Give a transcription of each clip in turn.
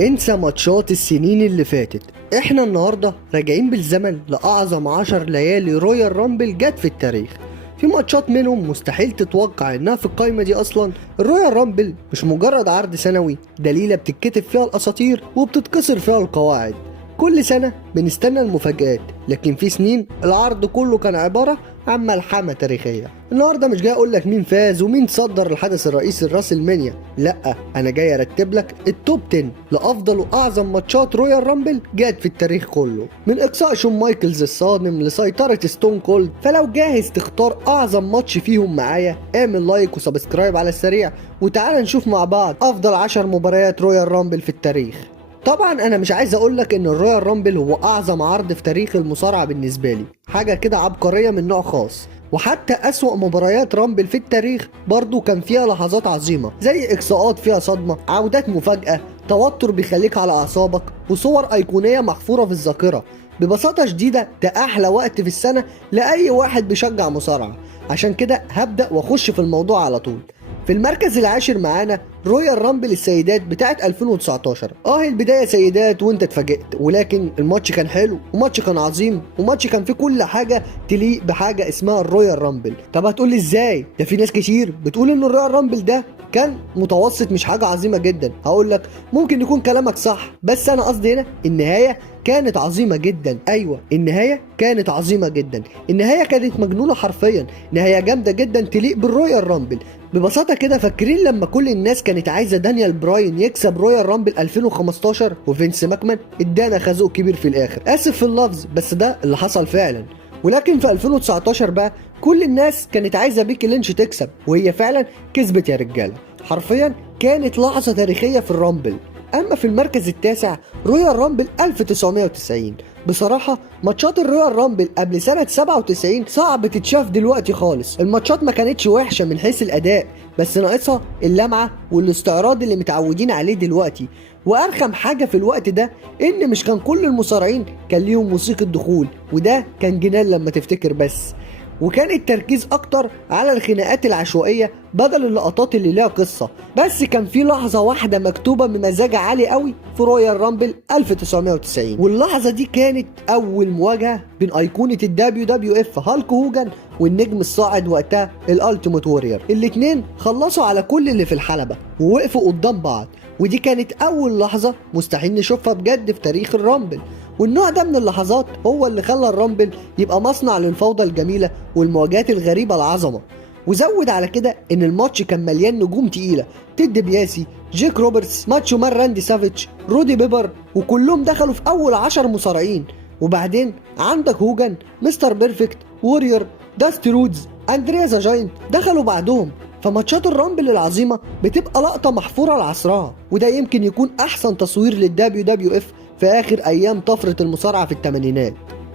انسى ماتشات السنين اللي فاتت. احنا النهارده راجعين بالزمن لأعظم 10 ليالي رويال رامبل جت في التاريخ. في ماتشات منهم مستحيل تتوقع انها في القايمة دي اصلا. الرويال رامبل مش مجرد عرض سنوي، ده ليلة بتتكتب فيها الاساطير وبتتكسر فيها القواعد. كل سنة بنستنى المفاجآت، لكن في سنين العرض كله كان عبارة عن ملحمة تاريخية. النهارده مش جاي اقول لك مين فاز ومين صدر الحدث الرئيسي لراس المنيا، لا انا جاي ارتب لك التوب 10 لافضل واعظم ماتشات رويال رامبل جت في التاريخ كله، من اقصاء شون مايكلز الصادم لسيطرة ستون كولد. فلو جاهز تختار اعظم ماتش فيهم معايا، اعمل لايك وسبسكرايب على السريع، وتعال نشوف مع بعض افضل 10 مباريات رويال رامبل في التاريخ. طبعا انا مش عايز اقولك ان الرويال رامبل هو اعظم عرض في تاريخ المصارعة بالنسبة لي، حاجة كده عبقرية من نوع خاص. وحتى اسوأ مباريات رامبل في التاريخ برضو كان فيها لحظات عظيمة، زي اقصاءات فيها صدمة، عودات مفاجأة، توتر بيخليك على اعصابك، وصور ايقونية محفورة في الذاكرة. ببساطة شديدة ده احلى وقت في السنة لاي واحد بيشجع مصارعة. عشان كده هبدأ واخش في الموضوع على طول. في المركز العاشر معانا رويال رامبل السيدات بتاعت 2019. البدايه سيدات وانت اتفاجئت، ولكن الماتش كان حلو، وماتش كان عظيم، وماتش كان فيه كل حاجه تليق بحاجه اسمها الرويال رامبل. طب هتقول لي ازاي؟ ده في ناس كتير بتقول ان الرويال رامبل ده كان متوسط، مش حاجه عظيمه جدا. هقول لك ممكن يكون كلامك صح، بس انا قصدي هنا النهايه كانت عظيمه جدا. ايوه النهايه كانت عظيمه جدا، النهايه كانت مجنونه حرفيا، نهايه جامده جدا تليق بالرويال رامبل. ببساطه كده، فاكرين لما كل الناس كانت عايزه دانيال براين يكسب رويال رامبل 2015 وفينس ماكمان ادانا خازوق كبير في الاخر؟ اسف في اللفظ، بس ده اللي حصل فعلا. ولكن في 2019 بقى كل الناس كانت عايزه بيكي لينش تكسب، وهي فعلا كسبت يا رجاله. حرفيا كانت لحظه تاريخيه في الرامبل. اما في المركز التاسع رويال رامبل 1990. بصراحة ماتشات الرويال رامبل قبل سنة 97 صعب تتشاف دلوقتي خالص. الماتشات ما كانتش وحشة من حيث الأداء، بس ناقصها اللمعة والاستعراض اللي متعودين عليه دلوقتي. وأرخم حاجة في الوقت ده إن مش كان كل المصارعين كان ليهم موسيقى دخول، وده كان جنان لما تفتكر بس. وكان التركيز اكتر على الخناقات العشوائيه بدل اللقطات اللي ليها قصه. بس كان في لحظه واحده مكتوبه بمزاج عالي قوي في رويال رامبل 1990، واللحظه دي كانت اول مواجهه بين ايقونه الدبليو دبليو اف هالك هوجن والنجم الصاعد وقتها الالتيميت وورير. الاتنين خلصوا على كل اللي في الحلبه ووقفوا قدام بعض، ودي كانت اول لحظه مستحيل نشوفها بجد في تاريخ الرامبل. والنوع ده من اللحظات هو اللي خلى الرامبل يبقى مصنع للفوضى الجميلة والمواجهات الغريبة العظمة. وزود على كده ان الماتش كان مليان نجوم تقيلة، تيد بياسي، جيك روبرتس، ماتشو مان راندي سافيتش، رودي بيبر، وكلهم دخلوا في اول 10 مصارعين. وبعدين عندك هوجن، مستر بيرفكت، وورير، داستي رودز، اندريا ذا جاينت دخلوا بعدهم. فماتشات الرامبل العظيمة بتبقى لقطة محفورة لعصرها، وده يمكن يكون احسن تصوير للدبليو دبليو اف في اخر ايام طفرة المصارعة في الثمانينات.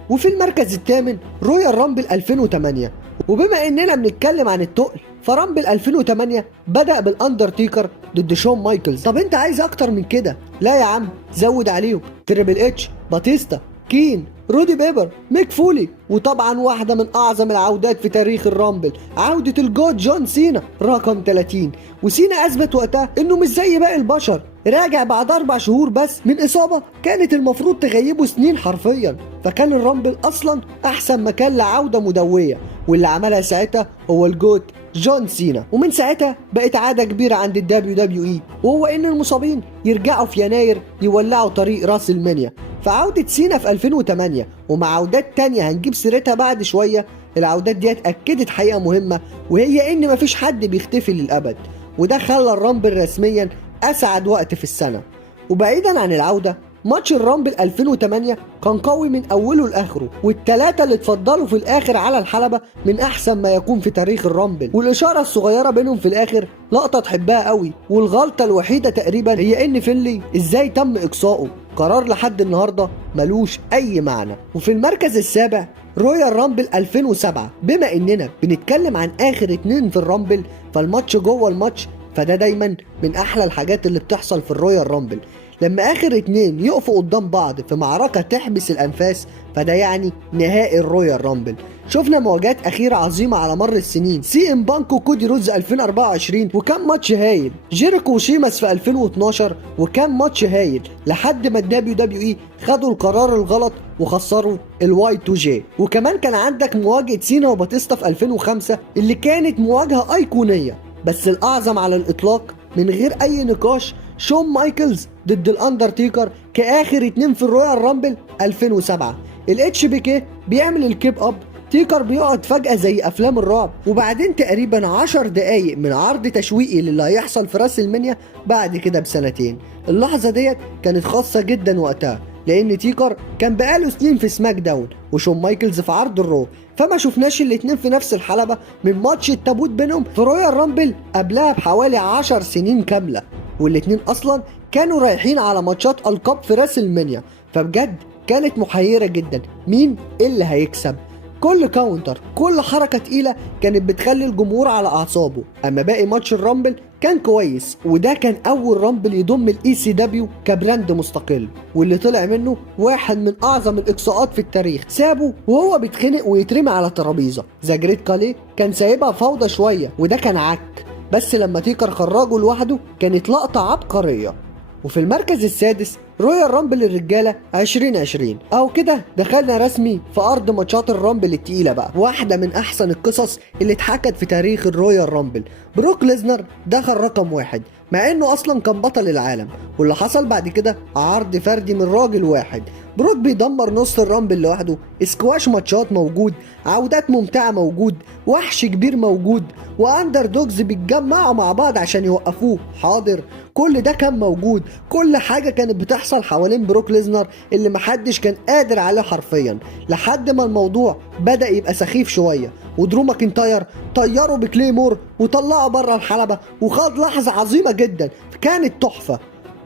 وفي المركز الثامن رويال رامبل 2008. وبما اننا بنتكلم عن التقل، فرامبل 2008 بدأ بالاندرتيكر ضد شون مايكلز. طب انت عايز اكتر من كده؟ لا يا عم، زود عليهم تريبل اتش، باتيستا، كين، رودي بيبر، ميك فولي، وطبعا واحدة من أعظم العودات في تاريخ الرامبل، عودة الجود جون سينا رقم 30. وسينا أثبت وقتها إنه مش زي باقي البشر، راجع بعد 4 شهور بس من إصابة كانت المفروض تغيبه سنين حرفيا. فكان الرامبل أصلا أحسن مكان لعودة مدوية، واللي عملها ساعتها هو الجود جون سينا. ومن ساعتها بقت عادة كبيرة عند الدبليو دبليو اي، وهو ان المصابين يرجعوا في يناير يولعوا طريق راس المنيا. فعودة سينا في 2008 ومع عودات تانية هنجيب سيرتها بعد شوية، العودات دي أكدت حقيقة مهمة، وهي ان مفيش حد بيختفي للأبد، وده خلى الرامبل رسميا أسعد وقت في السنة. وبعيدا عن العودة، ماتش الرامبل 2008 كان قوي من اوله لاخره، والثلاثه اللي اتفضلوا في الاخر على الحلبه من احسن ما يكون في تاريخ الرامبل. والاشاره الصغيره بينهم في الاخر لقطه تحبها قوي، والغلطه الوحيده تقريبا هي ان فينلي ازاي تم اقصائه، قرار لحد النهارده ملوش اي معنى. وفي المركز السابع رويال رامبل 2007. بما اننا بنتكلم عن اخر 2 في الرامبل، فالماتش جوه الماتش فده دايما من احلى الحاجات اللي بتحصل في الرويال رامبل، لما اخر اتنين يقفوا قدام بعض في معركة تحبس الانفاس، فده يعني نهائي الرويال رامبل. شفنا مواجهات اخيره عظيمه على مر السنين، سي ام بانك وكودي رودز 2024 وكان ماتش هايل، جيريكو وشيماس في 2012 وكان ماتش هايل، لحد ما الدبليو دبليو اي خدوا القرار الغلط وخسروا الواي 2 جي. وكمان كان عندك مواجهه سينا وباتيستا في 2005 اللي كانت مواجهه ايقونيه، بس الاعظم على الاطلاق من غير اي نقاش شون مايكلز ضد الاندرتيكر كاخر اتنين في الرويال رامبل 2007. الاتش بي كي بيعمل الكيب اب، تيكر بيقعد فجأة زي أفلام الرعب، وبعدين تقريبا 10 دقايق من عرض تشويقي للي هيحصل في راس المنيا بعد كده بسنتين. اللحظة ديت كانت خاصة جدا وقتها، لأن تيكر كان بقاله سنين في سماك داون وشون مايكلز في عرض الرو، فما شفناش الاتنين في نفس الحلبة من ماتش التابوت بينهم في رويال رامبل قبلها بحوالي 10 سنين كاملة، والاتنين أصلا كانوا رايحين على ماتشات ألقاب في راس المنيا. فبجد كانت محيرة جدا مين اللي هيكسب. كل كاونتر، كل حركة تقيلة كانت بتخلي الجمهور على أعصابه. أما باقي ماتش الرامبل كان كويس، وده كان أول رامبل يضم الإي سي دبليو كبراند مستقل، واللي طلع منه واحد من أعظم الإقصاءات في التاريخ. سابه وهو بيتخنق ويترمي على ترابيزة. ذا جريت كالي كان سايبها فوضى شوية وده كان عك، بس لما تيكر خرجه لوحده كانت لقطة عبقرية. وفي المركز السادس رويال رامبل الرجالة 2020. أو كده دخلنا رسمي في أرض ماتشات الرامبل التقيلة بقى، واحدة من أحسن القصص اللي اتحكت في تاريخ الرويال رامبل. بروك ليزنر دخل رقم واحد مع إنه أصلا كان بطل العالم، واللي حصل بعد كده عرض فردي من راجل واحد. بروك بيدمر نص الرامبل لوحده، اسكواش ماتشات موجود، عودات ممتعة موجود، وحش كبير موجود، واندر دوجز بيتجمعوا مع بعض عشان يوقفوه حاضر. كل ده كان موجود، كل حاجة كانت بتحصل حوالين بروك ليزنر اللي محدش كان قادر عليه حرفيا، لحد ما الموضوع بدأ يبقى سخيف شوية، ودرو ماكنتاير طيره بكليمور وطلعه بره الحلبة، وخد لحظة عظيمة جدا كانت تحفة.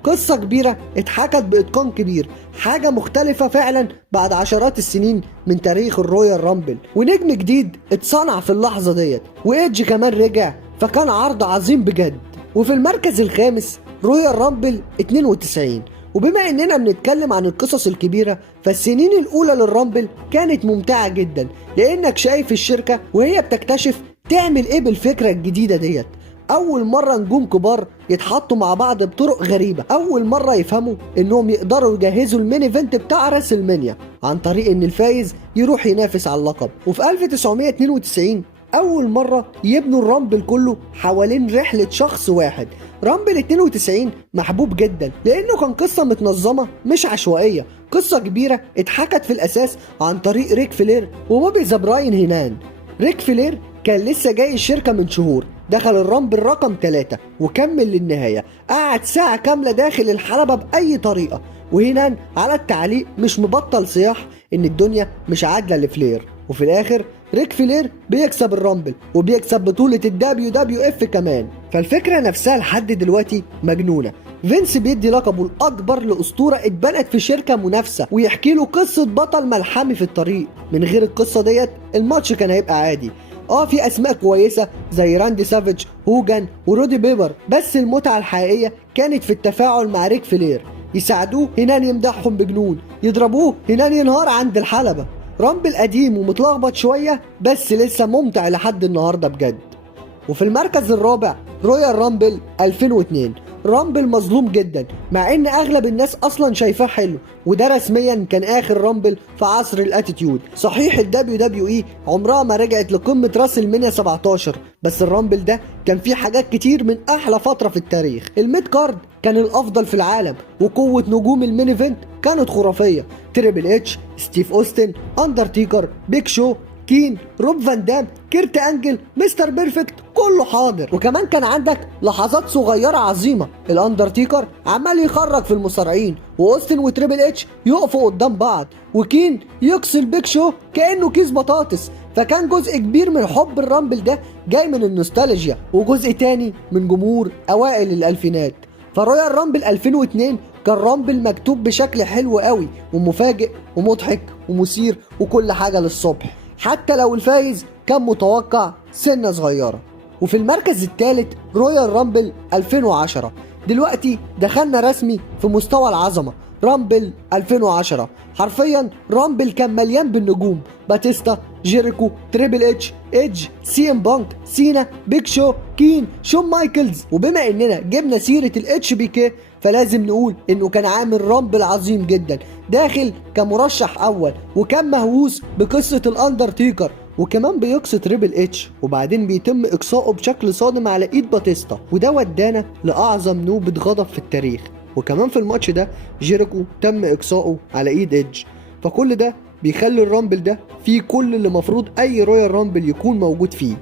قصة كبيرة اتحكت بإتقان كبير، حاجة مختلفة فعلا بعد عشرات السنين من تاريخ الرويال رامبل، ونجم جديد اتصنع في اللحظة ديت، وإيدج كمان رجع، فكان عرض عظيم بجد. وفي المركز الخامس رويال رامبل 92. وبما اننا بنتكلم عن القصص الكبيرة، فالسنين الاولى للرامبل كانت ممتعة جدا، لانك شايف الشركة وهي بتكتشف تعمل ايه بالفكرة الجديدة ديت. اول مرة نجوم كبار يتحطوا مع بعض بطرق غريبة، اول مرة يفهموا انهم يقدروا يجهزوا المين ايفنت بتاع راس المنيا عن طريق ان الفايز يروح ينافس على اللقب. وفي 1992 اول مرة يبنوا الرامبل كله حوالين رحلة شخص واحد. رامبل 92 محبوب جدا لانه كان قصة متنظمة مش عشوائية، قصة كبيرة اتحكت في الاساس عن طريق ريك فلير وبوبي ذا براين هينان. ريك فلير كان لسه جاي الشركة من شهور، دخل الرامبل رقم 3 وكمل للنهاية، قعد ساعة كاملة داخل الحلبة بأي طريقة، وهينان على التعليق مش مبطل صياح ان الدنيا مش عادلة لفلير. وفي الاخر ريك فلير بيكسب الرامبل وبيكسب بطولة الدبليو دبليو اف كمان. فالفكرة نفسها لحد دلوقتي مجنونة. فينس بيدي لقبه الأكبر لأسطورة اتبنت في شركة منافسة، ويحكي له قصة بطل ملحمي في الطريق. من غير القصة ديت الماتش كان هيبقى عادي، في اسماء كويسة زي راندي سافيج، هوجان، ورودي بيبر، بس المتعة الحقيقية كانت في التفاعل مع ريك فلير. يساعدوه هنان يمدحهم بجنون، يضربوه هنان ينهار عند الحلبة. رامبل قديم ومتلخبط شوية بس لسه ممتع لحد النهاردة بجد. وفي المركز الرابع رويال رامبل 2002. رامبل مظلوم جدا مع ان اغلب الناس اصلا شايفاه حلو، وده رسميا كان اخر رامبل في عصر الاتيتيود. صحيح الدبليو دبليو اي عمرها ما رجعت لقمة راس المنيا 17، بس الرامبل ده كان فيه حاجات كتير من احلى فترة في التاريخ. الميد كارد كان الافضل في العالم، وقوة نجوم المين ايفنت كانت خرافية. تريبل اتش، ستيف اوستن، اندرتيكر، بيج شو، كين، روب فان دام، كيرت انجل، مستر بيرفكت، كله حاضر. وكمان كان عندك لحظات صغيرة عظيمة، الاندرتيكر عمال يخرج في المصارعين، واوستن وتريبل اتش يقفوا قدام بعض، وكين يكسر بيج شو كأنه كيس بطاطس. فكان جزء كبير من حب الرامبل ده جاي من النوستالجيا، وجزء تاني من جمهور اوائل الالفينات. فرويال رامبل 2002 كان رامبل مكتوب بشكل حلو قوي ومفاجئ ومضحك ومثير وكل حاجة للصبح، حتى لو الفايز كان متوقع سنة صغيرة. وفي المركز الثالث رويال رامبل 2010. دلوقتي دخلنا رسمي في مستوى العظمة. رامبل 2010 حرفيا رامبل كان مليان بالنجوم: باتيستا، جيريكو، تريبل اتش، ايدج، سي ام بانك، سينا، بيج شو، كين، شون مايكلز. وبما اننا جبنا سيرة الاتش بي كي فلازم نقول انه كان عامل رامبل عظيم جدا، داخل كمرشح اول وكان مهووس بقصة الاندرتيكر وكمان بيقصي تريبل اتش، وبعدين بيتم اقصائه بشكل صادم على ايد باتيستا، وده ودانا لاعظم نوبة غضب في التاريخ. وكمان في الماتش ده جيريكو تم اقصائه على ايد ايدج. فكل ده بيخلي الرامبل ده فيه كل اللي مفروض اي رويال رامبل يكون موجود فيه: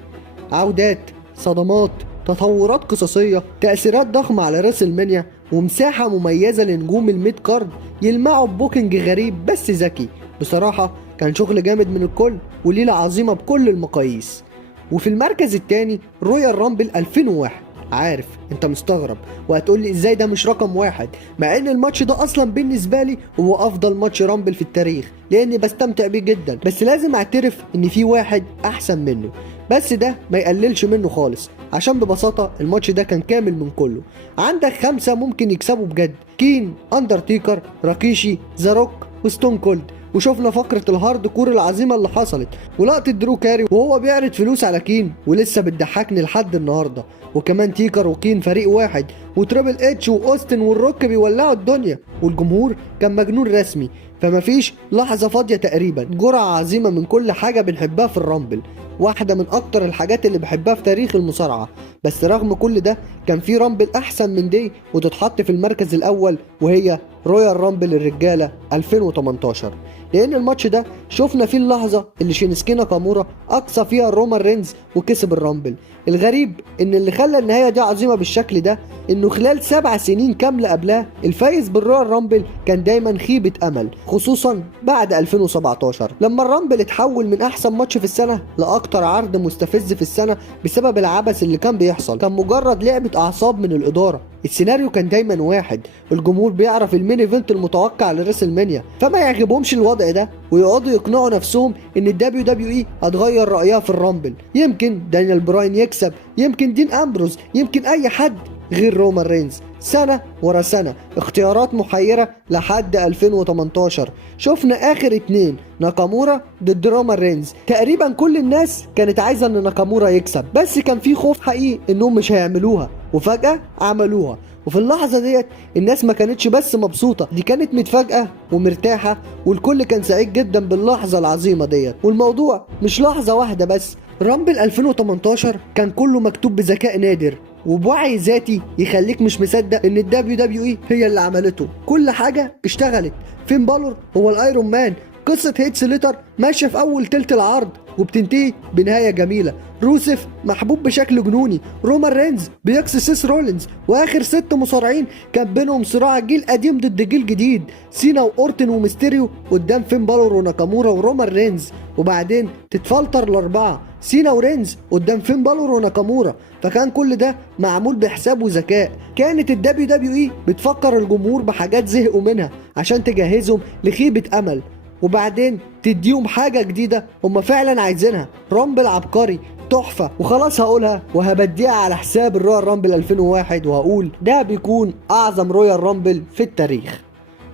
عودات، صدمات، تطورات قصصية، تأثيرات ضخمة على راسل مانيا، ومساحة مميزة لنجوم الميد كارد يلمعوا ببوكينج غريب بس ذكي. بصراحة كان شغل جامد من الكل وليلة عظيمة بكل المقاييس. وفي المركز الثاني رويال رامبل 2001. عارف انت مستغرب وهتقولي ازاي ده مش رقم واحد، مع ان الماتش ده اصلا بالنسبة لي هو افضل ماتش رامبل في التاريخ لاني بستمتع بيه جدا، بس لازم اعترف ان في واحد احسن منه، بس ده ما يقللش منه خالص عشان ببساطة الماتش ده كان كامل من كله. عندك 5 ممكن يكسبوا بجد: كين، اندرتيكر، راكيشي، ذا روك، وستون كولد. وشفنا فقرة الهارد كور العظيمة اللي حصلت، ولقطة درو كاري وهو بيعرض فلوس على كين ولسه بتضحكني لحد النهاردة. وكمان تيكر وكين فريق واحد، وتريبل اتش واوستن والروك بيولعوا الدنيا، والجمهور كان مجنون رسمي. فمفيش لحظة فاضية تقريبا، جرعة عظيمة من كل حاجة بنحبها في الرامبل، واحدة من اكتر الحاجات اللي بحبها في تاريخ المصارعة. بس رغم كل ده كان في رامبل احسن من دي وتتحط في المركز الاول، وهي رويال رامبل الرجالة 2018، لان الماتش ده شفنا فيه اللحظة اللي شينسكي ناكامورا اقصى فيها رومان رينز وكسب الرامبل. الغريب ان اللي خلى النهاية دي عظيمة بالشكل ده انه خلال 7 سنين كاملة قبلها الفايز بالرويال رامبل كان دايما خيبة امل، خصوصا بعد 2017 لما الرامبل اتحول من احسن ماتش في السنة لاكتر عرض مستفز في السنة بسبب العبث اللي كان بيحصل. كان مجرد لعبة اعصاب من الادارة. السيناريو كان دايما واحد: الجمهور بيعرف المين ايفنت المتوقع لريسل مانيا، فما يعجبهمش الوضع ده ويقعدوا يقنعوا نفسهم ان الدبليو دبليو اي هتغير رايها في الرامبل. يمكن دانيال براين يكسب، يمكن دين امبروز، يمكن اي حد غير رومان رينز. سنة ورا سنة اختيارات محيرة لحد 2018 شفنا اخر 2 ناكامورا ضد رومان رينز. تقريبا كل الناس كانت عايزة ان ناكامورا يكسب، بس كان في خوف حقيقي انهم مش هيعملوها، وفجأة عملوها. وفي اللحظة ديت الناس ما كانتش بس مبسوطة، دي كانت متفاجئة ومرتاحة، والكل كان سعيد جدا باللحظة العظيمة ديت. والموضوع مش لحظة واحدة بس، رامبل 2018 كان كله مكتوب بذكاء نادر وبوعي ذاتي يخليك مش مصدق ان الدبليو دبليو اي هي اللي عملته. كل حاجة اشتغلت. فين بالور هو الايرون مان، قصة هيت ليتر ماشية في اول تلت العرض وبتنتهي بنهاية جميلة، روسف محبوب بشكل جنوني، رومان رينز بيقصي سيس رولينز، واخر 6 مصارعين كان بينهم صراع جيل قديم ضد جيل جديد: سينا واورتن وميستيريو قدام فين بالور وناكامورا ورومان رينز، وبعدين تتفلتر ل4 سينا ورينز قدام فين بالور وناكامورا. فكان كل ده معمول بحساب وذكاء. كانت الدبليو دبليو اي بتفكر الجمهور بحاجات زهقوا منها عشان تجهزهم لخيبة امل، وبعدين تديهم حاجة جديدة هم فعلا عايزينها. رامبل عبقري تحفة. وخلاص هقولها وهبديها على حساب الرويال رامبل 2001 وهقول ده بيكون اعظم رويال رامبل في التاريخ.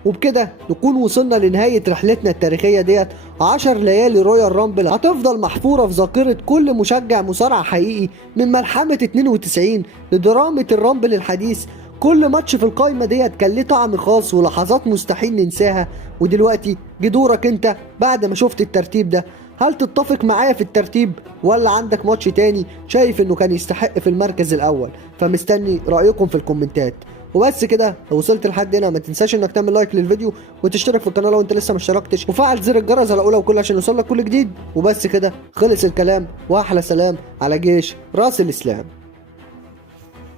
وبكده نكون وصلنا لنهاية رحلتنا التاريخية ديت. 10 ليالي رويال رامبل هتفضل محفورة في ذاكرة كل مشجع مصارعة حقيقي، من ملحمة 92 لدرامة الرامبل الحديث. كل ماتش في القايمة ديت كان ليه طعم خاص ولحظات مستحيل ننساها. ودلوقتي جه دورك انت بعد ما شفت الترتيب ده، هل تتفق معايا في الترتيب ولا عندك ماتش تاني شايف انه كان يستحق في المركز الاول؟ فمستني رأيكم في الكومنتات. وبس كده، لو وصلت لحد هنا ما تنساش انك تعمل لايك للفيديو وتشترك في القناه لو انت لسه ما اشتركتش، وفعل زر الجرس على اولى وكل عشان يوصلك كل جديد. وبس كده خلص الكلام، واحلى سلام على جيش راس الاسلام.